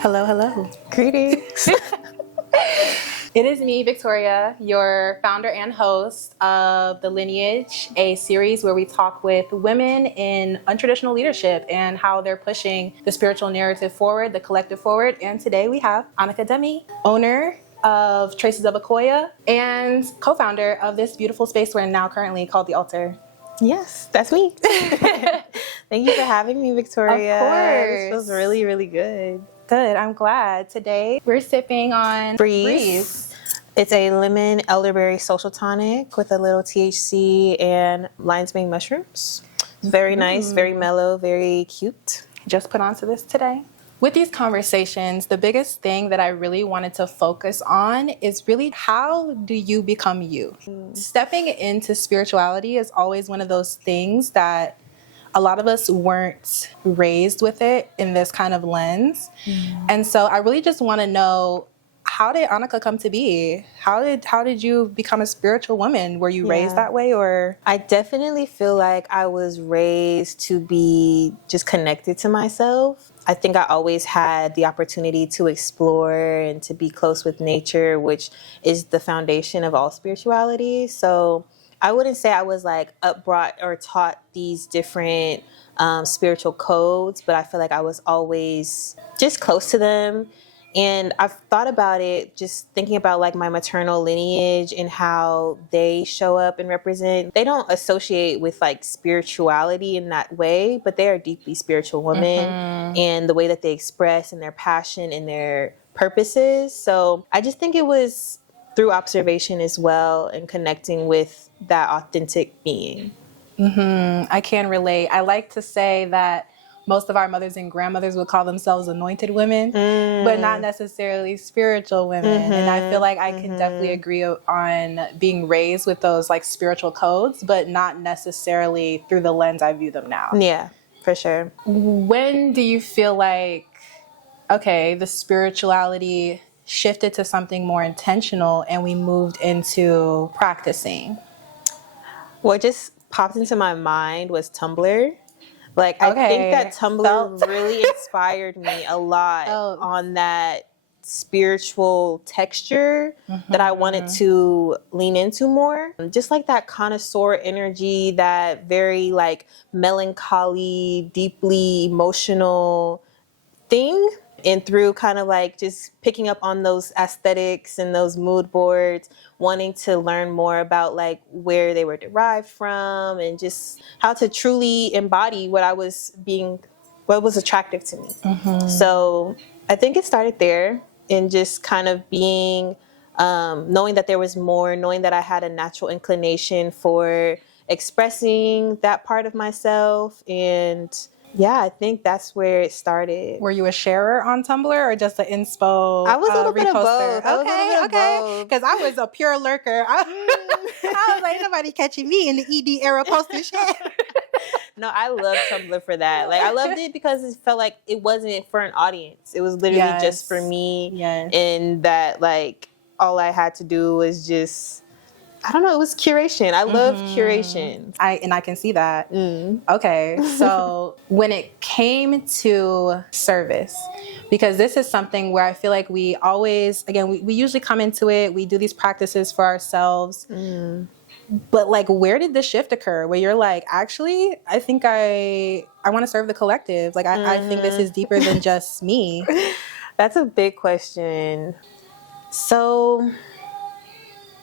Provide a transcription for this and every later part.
Hello, hello. Greetings. It is me, Victoria, your founder and host of The Lineage, a series where we talk with women in untraditional leadership and how they're pushing the spiritual narrative forward, the collective forward. And today we have Aanakah Demi, owner of Traces of Akoya and co-founder of this beautiful space we're in now currently called The Altar. Yes, that's me. Thank you for having me, Victoria. Of course. This feels really, really good. Good, I'm glad. Today we're sipping on Breeze. It's a lemon elderberry social tonic with a little THC and lion's mane mushrooms. Very nice, very mellow, very cute. Just put onto this today. With these conversations, the biggest thing that I really wanted to focus on is really how do you become you? Stepping into spirituality is always one of those things that a lot of us weren't raised with it in this kind of lens. And so I really just want to know, how did Aanakah come to be? How did you become a spiritual woman? Were you raised that way, or? I definitely feel like I was raised to be just connected to myself. I think I always had the opportunity to explore and to be close with nature, which is the foundation of all spirituality. So I wouldn't say I was like upbrought or taught these different spiritual codes, but I feel like I was always just close to them. And I've thought about it, just thinking about like my maternal lineage and how they show up and represent. They don't associate with like spirituality in that way, but they are deeply spiritual women and the way that they express and their passion and their purposes. So I just think it was through observation as well and connecting with that authentic being. I can relate. I like to say that most of our mothers and grandmothers would call themselves anointed women, but not necessarily spiritual women. And I feel like I can definitely agree on being raised with those like spiritual codes, but not necessarily through the lens I view them now. Yeah, for sure. When do you feel like, okay, the spirituality shifted to something more intentional and we moved into practicing? What just popped into my mind was Tumblr. Like, I think that Tumblr really inspired me a lot on that spiritual texture that I wanted to lean into more. Just like that connoisseur energy, that very like melancholy, deeply emotional thing. And through kind of like just picking up on those aesthetics and those mood boards, wanting to learn more about like where they were derived from and just how to truly embody what was attractive to me. So I think it started there, and just kind of being, knowing that there was more, knowing that I had a natural inclination for expressing that part of myself. And yeah, I think that's where it stared. Were you a sharer on Tumblr or just an inspo? I was a little bit of reposter? both. Okay. Because I was a pure lurker. I was like, nobody catching me in the ED era posting shit. No, I love Tumblr for that. Like, I loved it because it felt like it wasn't for an audience. It was literally just for me. And that, like, all I had to do was just, I don't know, it was curation. I love curation. I can see that. Okay, so when it came to service, because this is something where I feel like we always, again, we usually come into it, we do these practices for ourselves, but like, where did the shift occur? Where you're like, actually, I think I want to serve the collective. Like, I think this is deeper than just me. That's a big question. So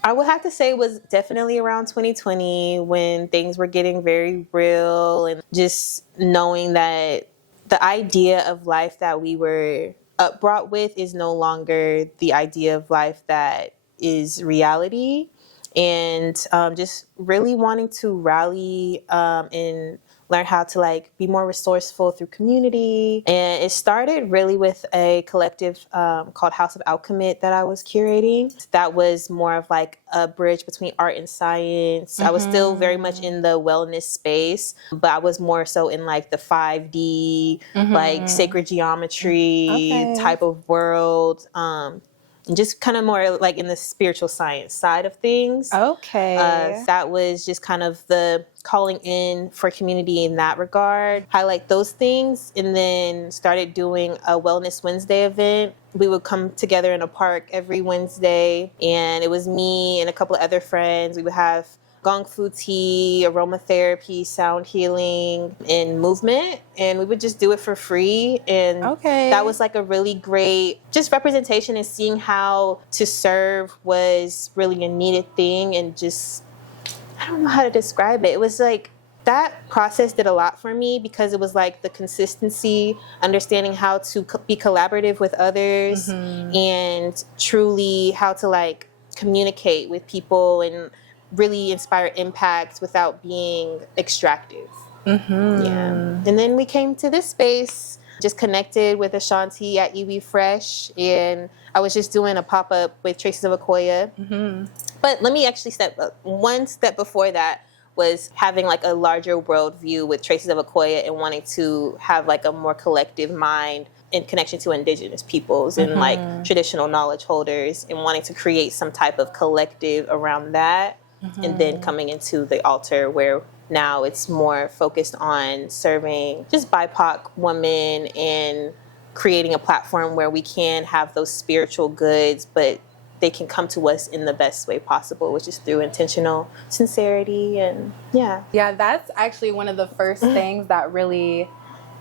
I would have to say it was definitely around 2020 when things were getting very real, and just knowing that the idea of life that we were upbrought with is no longer the idea of life that is reality. And just really wanting to rally and learn how to like be more resourceful through community. And it started really with a collective called House of Alchemist that I was curating. That was more of like a bridge between art and science. I was still very much in the wellness space, but I was more so in like the 5D, like sacred geometry type of world. and just kind of more like in the spiritual science side of things. Okay. That was just kind of the calling in for community in that regard, highlight those things, and then started doing a Wellness Wednesday event. We would come together in a park every Wednesday, and it was me and a couple of other friends. We would have gong fu tea, aromatherapy, sound healing, and movement. And we would just do it for free. And that was like a really great just representation, and seeing how to serve was really a needed thing. And just, I don't know how to describe it. It was like, that process did a lot for me, because it was like the consistency, understanding how to be collaborative with others, and truly how to like communicate with people and really inspire impact without being extractive. Yeah. And then we came to this space, just connected with Ashanti at EB Fresh, and I was just doing a pop-up with Traces of Akoya. But let me actually one step before that was having like a larger worldview with Traces of Akoya, and wanting to have like a more collective mind in connection to Indigenous peoples and like traditional knowledge holders, and wanting to create some type of collective around that. And then coming into the altar, where now it's more focused on serving just BIPOC women and creating a platform where we can have those spiritual goods, but they can come to us in the best way possible, which is through intentional sincerity. And yeah, that's actually one of the first things that really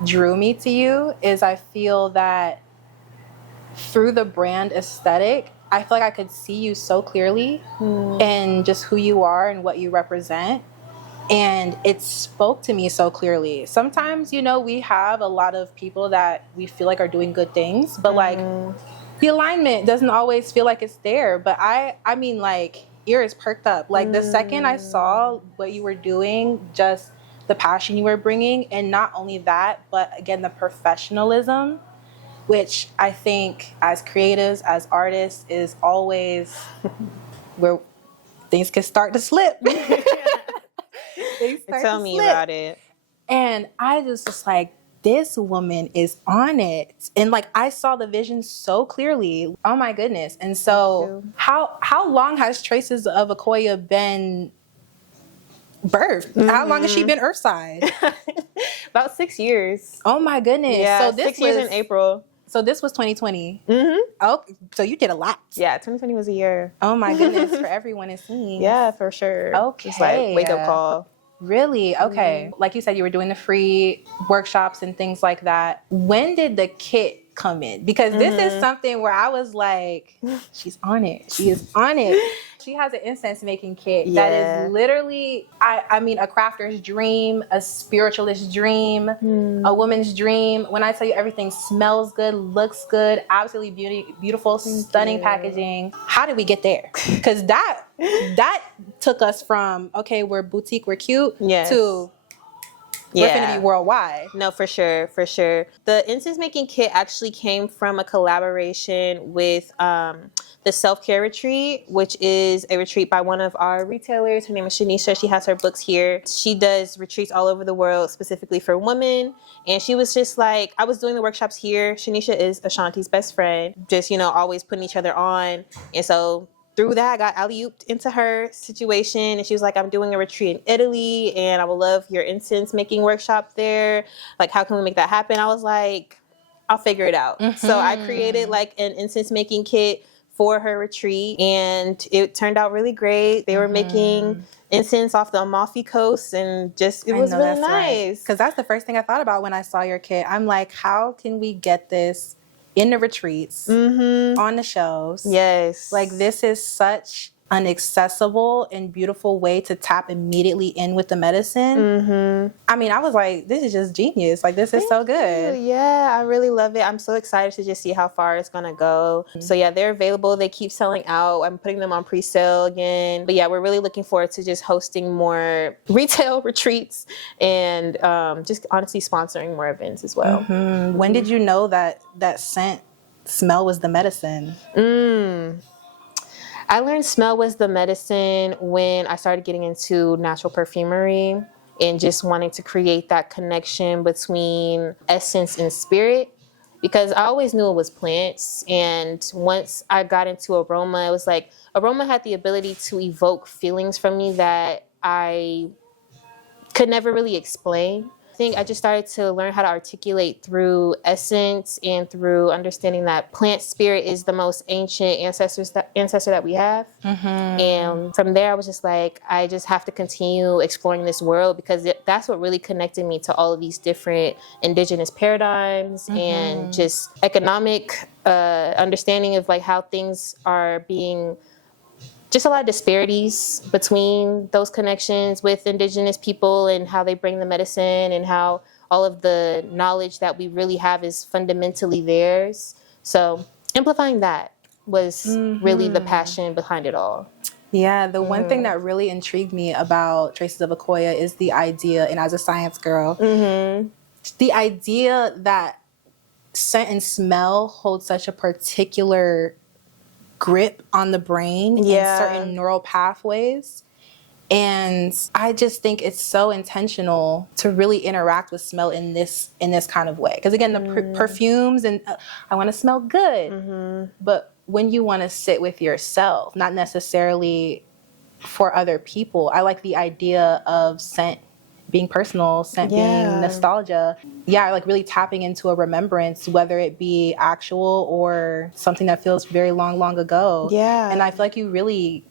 drew me to you. Is I feel that through the brand aesthetic, I feel like I could see you so clearly and just who you are and what you represent. And it spoke to me so clearly. Sometimes, you know, we have a lot of people that we feel like are doing good things, but like the alignment doesn't always feel like it's there. But I mean, like, ears perked up. Like the second I saw what you were doing, just the passion you were bringing, and not only that, but again, the professionalism, which I think as creatives, as artists, is always where things can start to slip. Tell me about it. And I just was like, this woman is on it. And like, I saw the vision so clearly. Oh my goodness. And so how long has Traces of Akoya been birthed? How long has she been Earthside? About 6 years. Oh my goodness. Yeah, so this 6 years in April. So this was 2020. Oh, so you did a lot. Yeah, 2020 was a year. Oh my goodness, for everyone it seems. Yeah, for sure. Okay. It's like wake up call. Really? Okay. Like you said, you were doing the free workshops and things like that. When did the kit come in? Because this is something where I was like, she's on it. She is on it. She has an incense making kit that is literally, I mean, a crafter's dream, a spiritualist's dream, a woman's dream. When I tell you everything smells good, looks good, absolutely beautiful, stunning packaging. How did we get there? Because that took us from, okay, we're boutique, we're cute, to we're going to be worldwide. No, for sure, for sure. The incense making kit actually came from a collaboration with the Self-Care Retreat, which is a retreat by one of our retailers. Her name is Shanisha. She has her books here. She does retreats all over the world, specifically for women. And she was just like, I was doing the workshops here. Shanisha is Ashanti's best friend, just, you know, always putting each other on. And so through that, I got alley-ooped into her situation, and she was like, I'm doing a retreat in Italy, and I would love your incense making workshop there. Like, how can we make that happen? I was like, I'll figure it out. So I created like an incense making kit for her retreat, and it turned out really great. They were making incense off the Amalfi Coast, and just, it was really nice. Because that's the first thing I thought about when I saw your kit. I'm like, how can we get this in the retreats, on the shelves? Yes. Like, this is such an accessible and beautiful way to tap immediately in with the medicine. I mean, I was like, this is just genius. Like, this is so good. Yeah, I really love it. I'm so excited to just see how far it's going to go. So yeah, they're available. They keep selling out. I'm putting them on pre-sale again. But yeah, we're really looking forward to just hosting more retail retreats, and just honestly sponsoring more events as well. When did you know that scent smell was the medicine? I learned smell was the medicine when I started getting into natural perfumery, and just wanting to create that connection between essence and spirit. because I always knew it was plants. And once I got into Aroma, it was like Aroma had the ability to evoke feelings from me that I could never really explain. I think I just started to learn how to articulate through essence and through understanding that plant spirit is the most ancient ancestor that we have. And from there, I was just like, I just have to continue exploring this world, because that's what really connected me to all of these different indigenous paradigms and just economic understanding of like how things are being, just a lot of disparities between those connections with indigenous people and how they bring the medicine and how all of the knowledge that we really have is fundamentally theirs. So amplifying that was really the passion behind it all. Yeah, the one thing that really intrigued me about Traces of Akoya is the idea, and as a science girl, the idea that scent and smell hold such a particular grip on the brain in certain neural pathways. And I just think it's so intentional to really interact with smell in this kind of way. Because again, the perfumes and I want to smell good, but when you want to sit with yourself, not necessarily for other people. I like the idea of scent being personal, scent being nostalgia. Yeah, like really tapping into a remembrance, whether it be actual or something that feels very long, long ago. Yeah. And I feel like you really,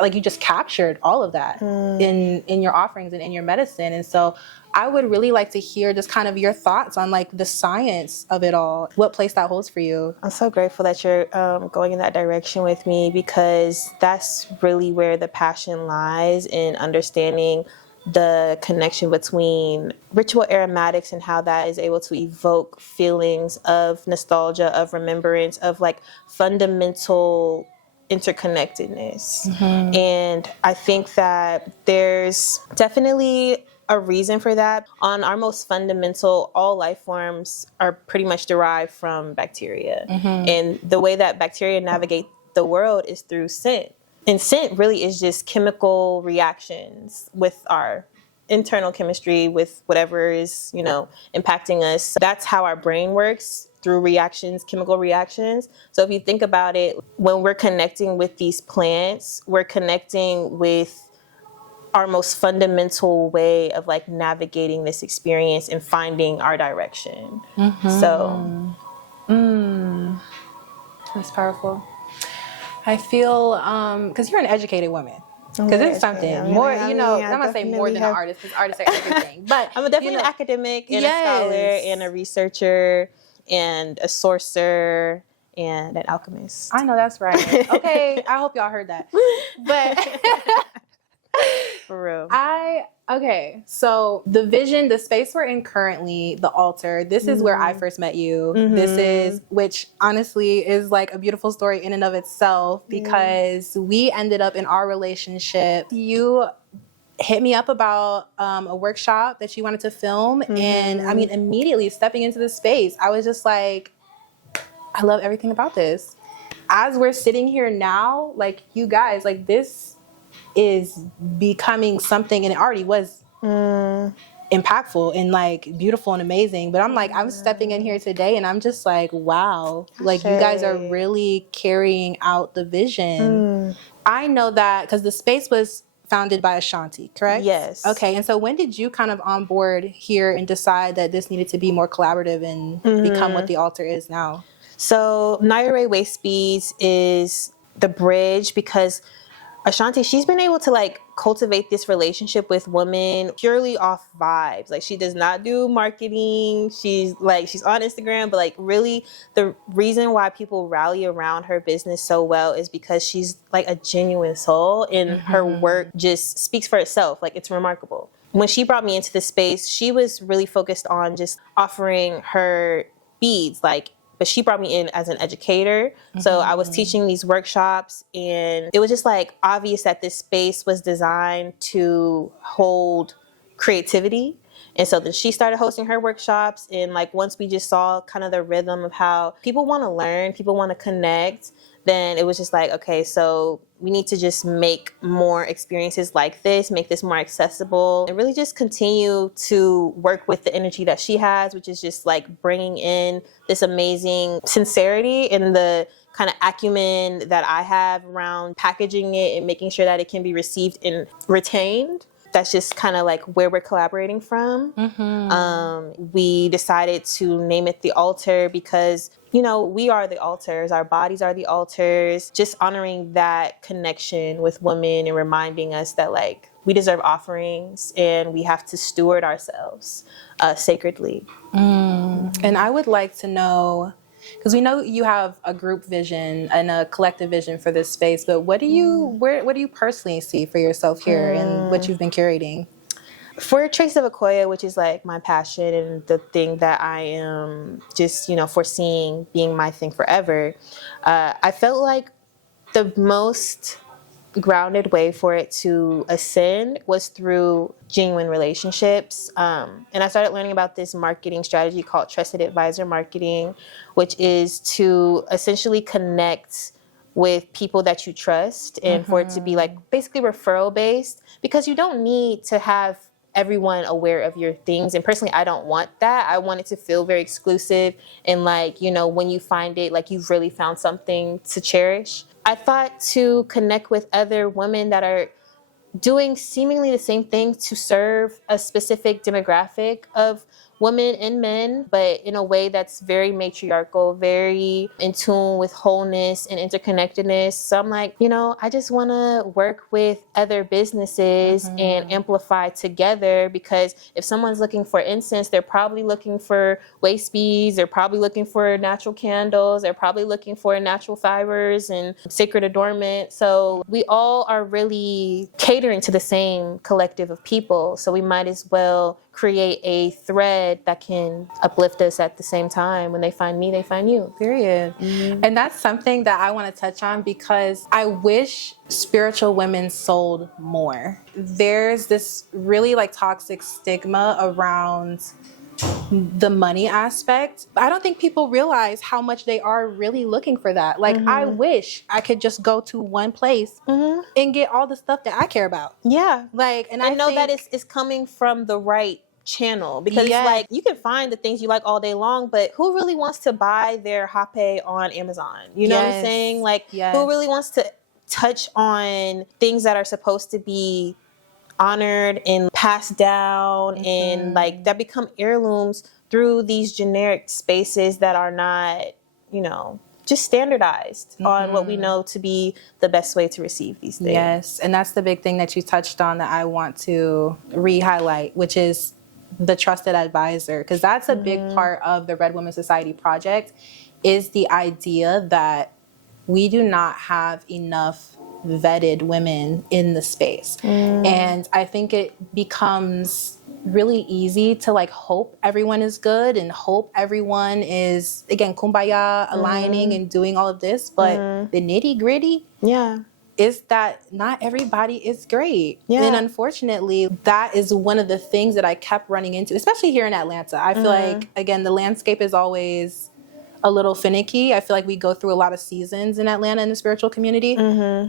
like you just captured all of that in your offerings and in your medicine. And so I would really like to hear just kind of your thoughts on like the science of it all, what place that holds for you. I'm so grateful that you're going in that direction with me, because that's really where the passion lies, in understanding the connection between ritual aromatics and how that is able to evoke feelings of nostalgia, of remembrance, of like fundamental interconnectedness. And I think that there's definitely a reason for that. On our most fundamental, all life forms are pretty much derived from bacteria. And the way that bacteria navigate the world is through scent. And scent really is just chemical reactions with our internal chemistry, with whatever is, you know, impacting us. That's how our brain works, through reactions, chemical reactions. So if you think about it, when we're connecting with these plants, we're connecting with our most fundamental way of like navigating this experience and finding our direction. So that's powerful. I feel, because you're an educated woman. Because it's something more, you know, I'm going to say more than an artist, because artists are everything. But I'm definitely an academic and a scholar and a researcher and a sorcerer and an alchemist. I know that's right. Okay, I hope y'all heard that. But for real. Okay, so the vision, the space we're in currently, the altar, this is where I first met you. This is, which honestly is like a beautiful story in and of itself, because we ended up in our relationship. You hit me up about a workshop that you wanted to film. And I mean, immediately stepping into the space, I was just like, I love everything about this. As we're sitting here now, like you guys, like this is becoming something, and it already was impactful and like beautiful and amazing. But I'm like, I'm stepping in here today and I'm just like, wow, like you guys are really carrying out the vision. I know that because the space was founded by Ashanti, correct? Yes. Okay, and so when did you kind of on board here and decide that this needed to be more collaborative and become what the altar is now? So Naire Waste Beads is the bridge, because Ashanti, she's been able to like cultivate this relationship with women purely off vibes. Like she does not do marketing. She's on Instagram, but like really the reason why people rally around her business so well is because she's like a genuine soul, and her work just speaks for itself. Like it's remarkable. When she brought me into the space, she was really focused on just offering her beads, but she brought me in as an educator. So I was teaching these workshops, and it was just like obvious that this space was designed to hold creativity. And so then she started hosting her workshops. And like, once we just saw kind of the rhythm of how people want to learn, people want to connect, then it was just like, okay, so we need to just make more experiences like this, make this more accessible, and really just continue to work with the energy that she has, which is just like bringing in this amazing sincerity and the kind of acumen that I have around packaging it and making sure that it can be received and retained. That's just kind of like where we're collaborating from. We decided to name it The Altar because, you know, we are the altars. Our bodies are the altars. Just honoring that connection with women and reminding us that, like, we deserve offerings and we have to steward ourselves sacredly. And I would like to know, because we know you have a group vision and a collective vision for this space, but what do you what do you personally see for yourself here and what you've been curating? For Traces of Akoya, which is like my passion and the thing that I am just, you know, foreseeing being my thing forever, I felt like the most grounded way for it to ascend was through genuine relationships. And I started learning about this marketing strategy called Trusted Advisor Marketing, which is to essentially connect with people that you trust and for it to be like basically referral based, because you don't need to have everyone aware of your things. And personally, I don't want that. I want it to feel very exclusive and like, you know, when you find it, like you've really found something to cherish. I thought to connect with other women that are doing seemingly the same thing to serve a specific demographic of women and men, but in a way that's very matriarchal, very in tune with wholeness and interconnectedness. So I'm like, you know, I just want to work with other businesses and amplify together, because if someone's looking for incense, they're probably looking for waist beads, they're probably looking for natural candles, they're probably looking for natural fibers and sacred adornment. So we all are really catering to the same collective of people. So we might as well create a thread that can uplift us at the same time. When they find me, they find you. Period. And that's something that I want to touch on, because I wish spiritual women sold more. There's this really like toxic stigma around the money aspect. I don't think people realize how much they are really looking for that. Like, I wish I could just go to one place and get all the stuff that I care about. Yeah. Like, and I know think that it's coming from the right channel, because it's like you can find the things you like all day long, but who really wants to buy their hape on Amazon? You know what I'm saying? Like, who really wants to touch on things that are supposed to be honored and passed down and like that become heirlooms through these generic spaces that are not, you know, just standardized on what we know to be the best way to receive these things. Yes, and that's the big thing that you touched on that I want to re-highlight, which is the trusted advisor, because that's a big part of the Red Women Society project, is the idea that we do not have enough vetted women in the space. And I think it becomes really easy to like hope everyone is good and hope everyone is, again, kumbaya, aligning and doing all of this, but the nitty gritty is that not everybody is great. And unfortunately, that is one of the things that I kept running into, especially here in Atlanta. I feel like, again, the landscape is always a little finicky. I feel like we go through a lot of seasons in Atlanta in the spiritual community.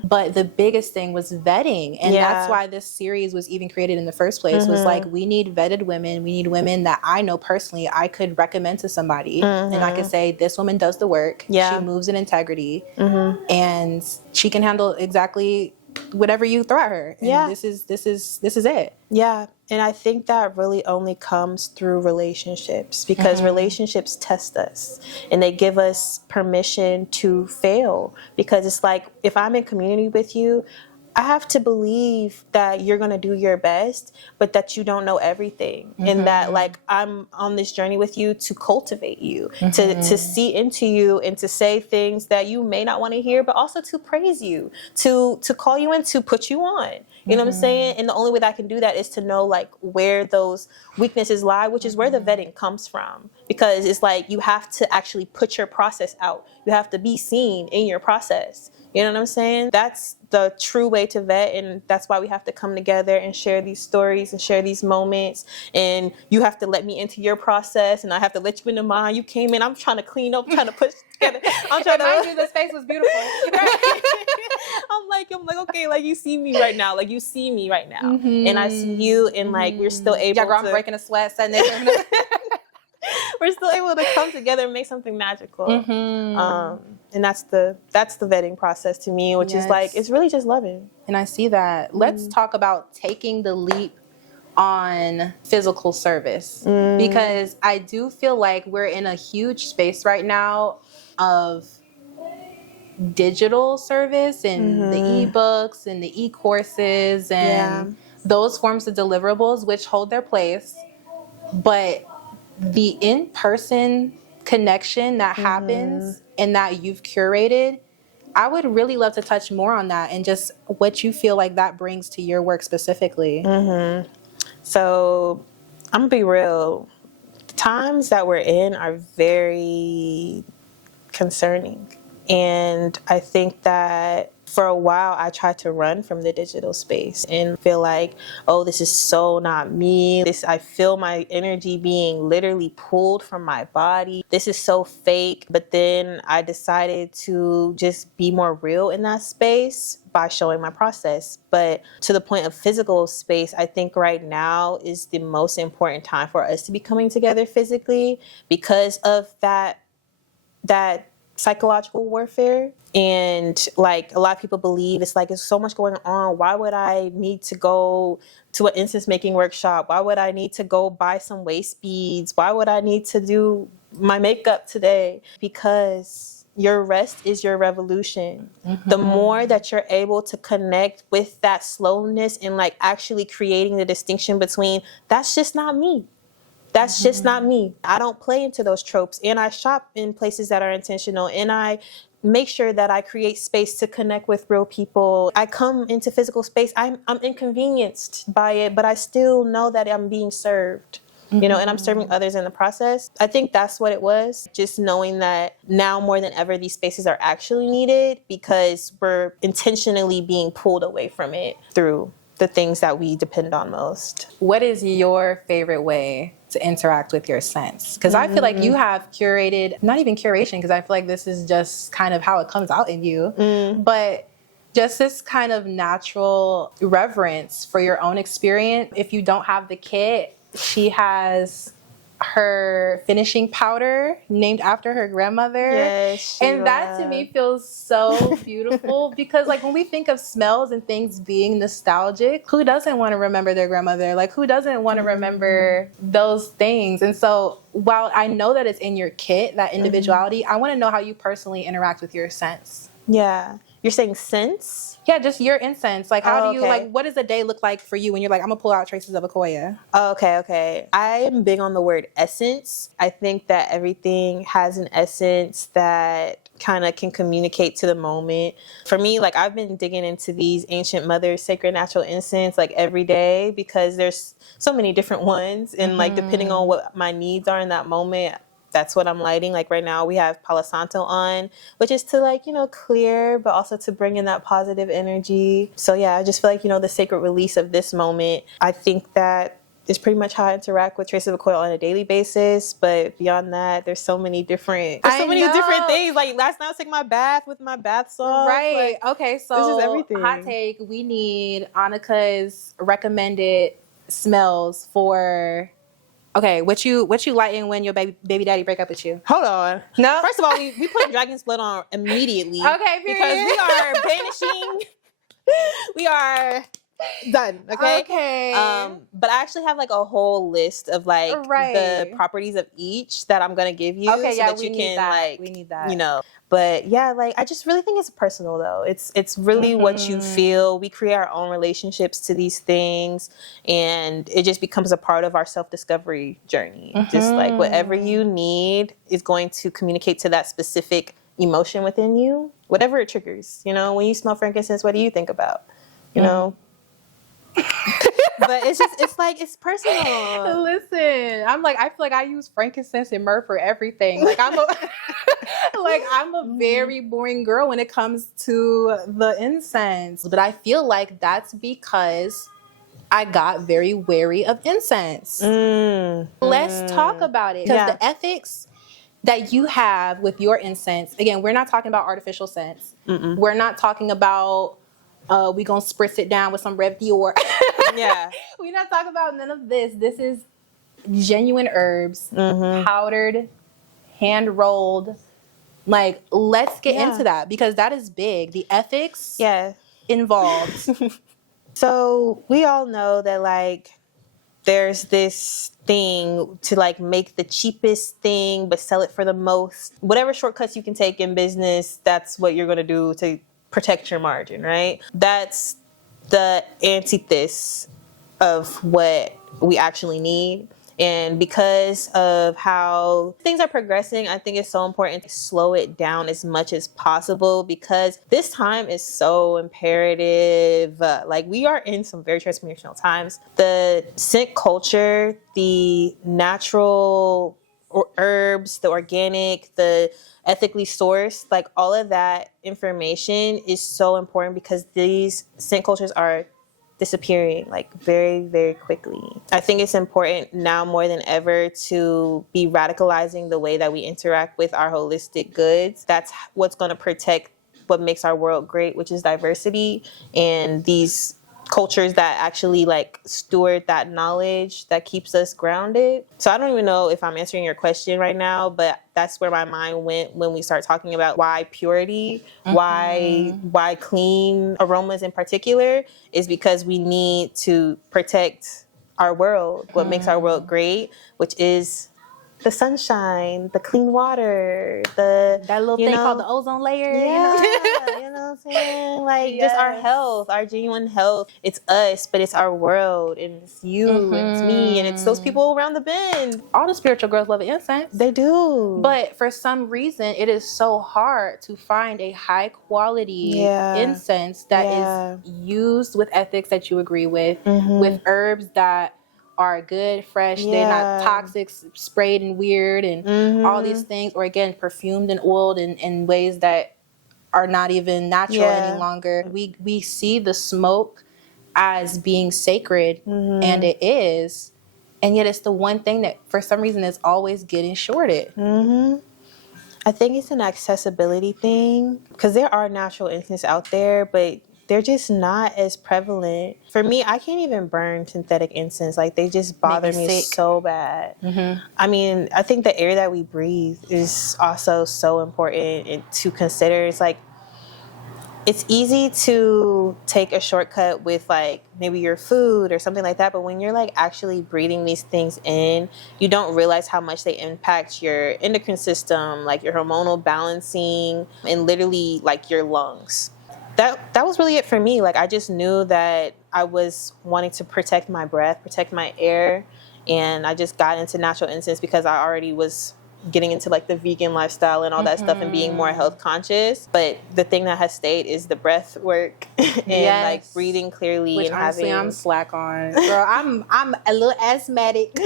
But the biggest thing was vetting. And that's why this series was even created in the first place, was like, we need vetted women. We need women that I know personally I could recommend to somebody. And I could say, this woman does the work. She moves in integrity. And she can handle exactly whatever you throw at her. And this is it. Yeah. And I think that really only comes through relationships, because relationships test us and they give us permission to fail. Because it's like, if I'm in community with you, I have to believe that you're going to do your best, but that you don't know everything. And that, like, I'm on this journey with you to cultivate you, to see into you and to say things that you may not want to hear, but also to praise you, to call you in, to put you on. You know what I'm saying? And the only way that I can do that is to know, like, where those weaknesses lie, which is where the vetting comes from. because it's like you have to actually put your process out. You have to be seen in your process. You know what I'm saying? That's the true way to vet, and that's why we have to come together and share these stories and share these moments. And you have to let me into your process, and I have to let you into mine. You came in, I'm trying to clean up, trying to put together. I'm trying to. The space was beautiful. I'm like, okay, like you see me right now, and I see you, and like we're still able. Yeah, girl, I'm breaking a sweat, sitting there. We're still able to come together and make something magical. And that's the vetting process to me, which is like, it's really just loving. And I see that. Let's talk about taking the leap on physical service, because I do feel like we're in a huge space right now of digital service and the ebooks and the e-courses and those forms of deliverables, which hold their place, but the in-person connection that happens and that you've curated, I would really love to touch more on that and just what you feel like that brings to your work specifically. So I'm gonna be real. The times that we're in are very concerning. And I think that for a while, I tried to run from the digital space and feel like, oh, this is so not me. I feel my energy being literally pulled from my body. This is so fake. But then I decided to just be more real in that space by showing my process. But to the point of physical space, I think right now is the most important time for us to be coming together physically because of that psychological warfare. And like a lot of people believe it's like, it's so much going on. Why would I need to go to an incense making workshop? Why would I need to go buy some waist beads? Why would I need to do my makeup today? Because your rest is your revolution. The more that you're able to connect with that slowness and like actually creating the distinction between, that's just not me. That's just not me. I don't play into those tropes, and I shop in places that are intentional, and I make sure that I create space to connect with real people. I come into physical space. I'm inconvenienced by it, but I still know that I'm being served, you know, and I'm serving others in the process. I think that's what it was. Just knowing that now more than ever, these spaces are actually needed because we're intentionally being pulled away from it through the things that we depend on most. What is your favorite way to interact with your sense? Because I feel like you have curated, not even curation, because I feel like this is just kind of how it comes out in you, but just this kind of natural reverence for your own experience. If you don't have the kit, she has her finishing powder named after her grandmother. Yes, and that to me feels so beautiful because like when we think of smells and things being nostalgic, who doesn't want to remember their grandmother? Like who doesn't want to remember those things? And so while I know that it's in your kit, that individuality, I want to know how you personally interact with your scents. Yeah. You're saying scents? Yeah, just your incense. Like, how do you, like, what does a day look like for you when you're like, I'm going to pull out Traces of Akoya? Oh, okay. I am big on the word essence. I think that everything has an essence that kind of can communicate to the moment. For me, like, I've been digging into these Ancient Mother Sacred Natural Incense, like, every day because there's so many different ones. And, like, depending on what my needs are in that moment, that's what I'm lighting. Like right now we have Palo Santo on, which is to like, you know, clear, but also to bring in that positive energy. So yeah, I just feel like, you know, the sacred release of this moment, I think that is pretty much how I interact with Traces of Akoya on a daily basis. But beyond that, there's so many different things. Like last night I was taking my bath with my bath salts. Right. Like, okay. So this is everything. Hot take, we need Aanakah's recommended smells for... Okay, what you lighting when your baby daddy break up with you? Hold on. No. First of all, we put Dragon's Blood on immediately. Okay, period. Because we are banishing. We are done. Okay. But I actually have like a whole list of like the properties of each that I'm gonna give you. Okay, so yeah, that you can like we need that. You know. But yeah, like I just really think it's personal though. It's really what you feel. We create our own relationships to these things, and it just becomes a part of our self-discovery journey. Just like whatever you need is going to communicate to that specific emotion within you, whatever it triggers. You know, when you smell frankincense, what do you think about? You know. But it's personal. Listen, I feel like I use frankincense and myrrh for everything. Like I'm a very boring girl when it comes to the incense. But I feel like that's because I got very wary of incense. Let's talk about it. Because the ethics that you have with your incense, again, we're not talking about artificial scents. We're not talking about we gonna spritz it down with some Rev Dior. Yeah. We're not talking about none of this. This is genuine herbs, powdered, hand rolled. Like, let's get into that because that is big. The ethics involved. So we all know that like there's this thing to like make the cheapest thing but sell it for the most. Whatever shortcuts you can take in business, that's what you're going to do to protect your margin, right? That's the antithesis of what we actually need. And because of how things are progressing, I think it's so important to slow it down as much as possible because this time is so imperative. Like we are in some very transformational times. The scent culture, the natural herbs, the organic, the ethically sourced, like all of that information is so important because these scent cultures are disappearing like very, very quickly. I think it's important now more than ever to be radicalizing the way that we interact with our holistic goods. That's what's going to protect what makes our world great, which is diversity and these cultures that actually like steward that knowledge that keeps us grounded. So I don't even know if I'm answering your question right now, but that's where my mind went when we start talking about why purity, why clean aromas in particular, is because we need to protect our world, what makes our world great, which is the sunshine, the clean water, that little thing called the ozone layer. Yeah, you know what I'm saying? Like just our health, our genuine health. It's us, but it's our world, and it's you, and it's me, and it's those people around the bend. All the spiritual girls love incense. They do. But for some reason, it is so hard to find a high quality incense that is used with ethics that you agree with herbs that are good, fresh, they're not toxic, sprayed and weird, and all these things, or again, perfumed and oiled in ways that are not even natural any longer. We see the smoke as being sacred, and it is, and yet it's the one thing that for some reason is always getting shorted. I think it's an accessibility thing because there are natural incense out there, but they're just not as prevalent. For me, I can't even burn synthetic incense. Like, they just bother me so bad. I mean, I think the air that we breathe is also so important to consider. It's like, it's easy to take a shortcut with like maybe your food or something like that, but when you're like actually breathing these things in, you don't realize how much they impact your endocrine system, like your hormonal balancing, and literally like your lungs. That was really it for me. Like, I just knew that I was wanting to protect my breath, protect my air, and I just got into natural incense because I already was getting into like the vegan lifestyle and all that stuff and being more health conscious. But the thing that has stayed is the breath work and like breathing clearly. Which and honestly, having... I'm slack on. Girl, I'm a little asthmatic.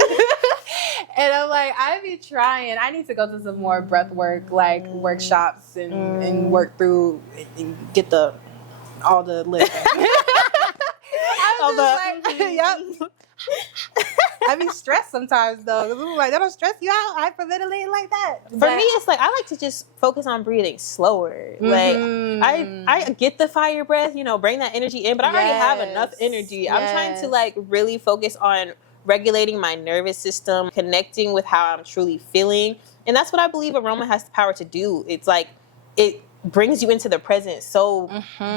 And I'm like, I be trying. I need to go to some more breath work, like workshops and work through and get all the living. I be stressed sometimes though. Cause I'm like, that don't stress you out. Hyperventilating like that. For me, it's like I like to just focus on breathing slower. Like I get the fire breath, bring that energy in, but I already have enough energy. I'm trying to like really focus on regulating my nervous system, connecting with how I'm truly feeling. And that's what I believe aroma has the power to do. It's like, it brings you into the present so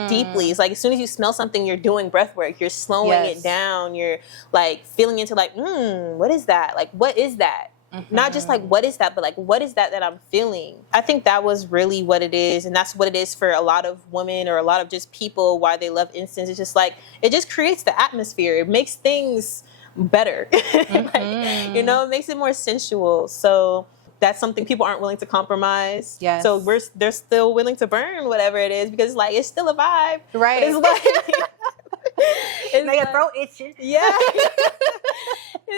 deeply. It's like as soon as you smell something, you're doing breath work. You're slowing it down. You're like feeling into like, what is that? Like, what is that? Not just like, what is that? But like, what is that I'm feeling? I think that was really what it is. And that's what it is for a lot of women or a lot of just people, why they love incense. It's just like, it just creates the atmosphere. It makes things better. It makes it more sensual. So that's something people aren't willing to compromise. So they're still willing to burn whatever it is because like it's still a vibe. Right. It's like Now your throat itching. Yeah.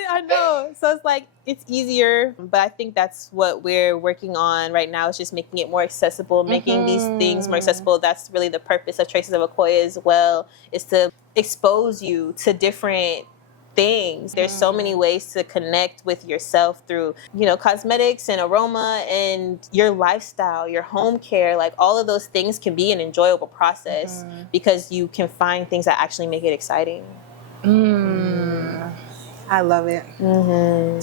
I know. So it's like, it's easier, but I think that's what we're working on right now, is just making it more accessible, making these things more accessible. That's really the purpose of Traces of Akoya as well, is to expose you to different things. There's so many ways to connect with yourself through, you know, cosmetics and aroma and your lifestyle, your home care. Like, all of those things can be an enjoyable process because you can find things that actually make it exciting. I love it.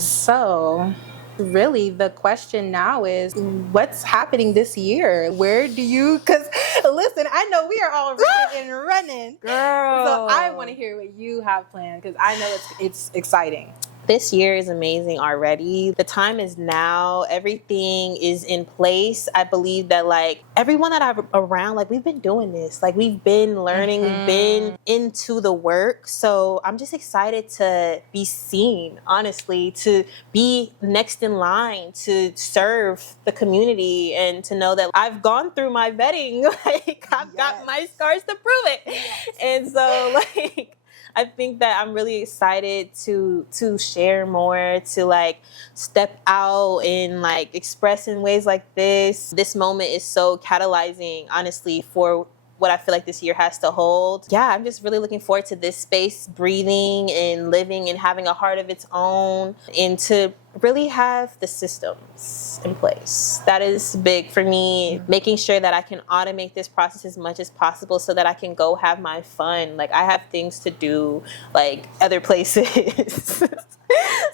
So really the question now is, what's happening this year? Where do you, because listen, I know we are all ready and running. Girl. So I want to hear what you have planned, because I know it's exciting. This year is amazing already. The time is now. Everything is in place. I believe that, like, everyone that I'm around, like, we've been doing this. Like, we've been learning. We've been into the work. So I'm just excited to be seen, honestly, to be next in line to serve the community, and to know that I've gone through my vetting. Like, I've got my scars to prove it. And so, like, I think that I'm really excited to share more, to like step out and like express in ways like this. This moment is so catalyzing, honestly, for what I feel like this year has to hold. Yeah, I'm just really looking forward to this space breathing and living and having a heart of its own, and to really have the systems in place. That is big for me, making sure that I can automate this process as much as possible so that I can go have my fun. Like, I have things to do, like, other places.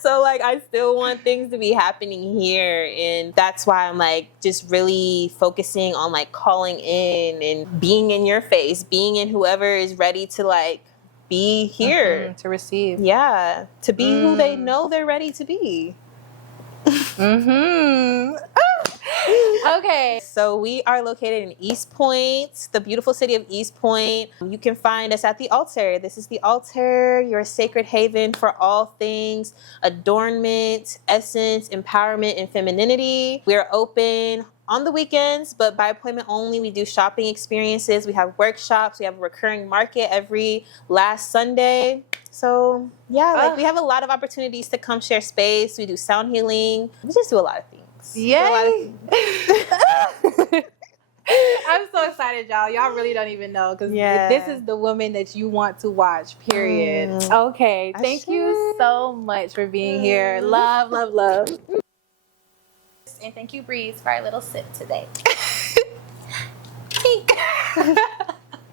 So, like, I still want things to be happening here. And that's why I'm, like, just really focusing on, like, calling in and being in your face, being in whoever is ready to, like, be here. To receive. Yeah. To be who they know they're ready to be. Okay. So we are located in East Point, the beautiful city of East Point. You can find us at the altar. This is the altar, your sacred haven for all things adornment, essence, empowerment, and femininity. We are open on the weekends, but by appointment only. We do shopping experiences. We have workshops. We have a recurring market every last Sunday. So yeah, like, we have a lot of opportunities to come share space. We do sound healing. We just do a lot of things. Yay! I'm so excited, y'all. Y'all really don't even know, because this is the woman that you want to watch, period. Okay, thank you so much for being here. Love, love, love. And thank you, Breeze, for our little sip today.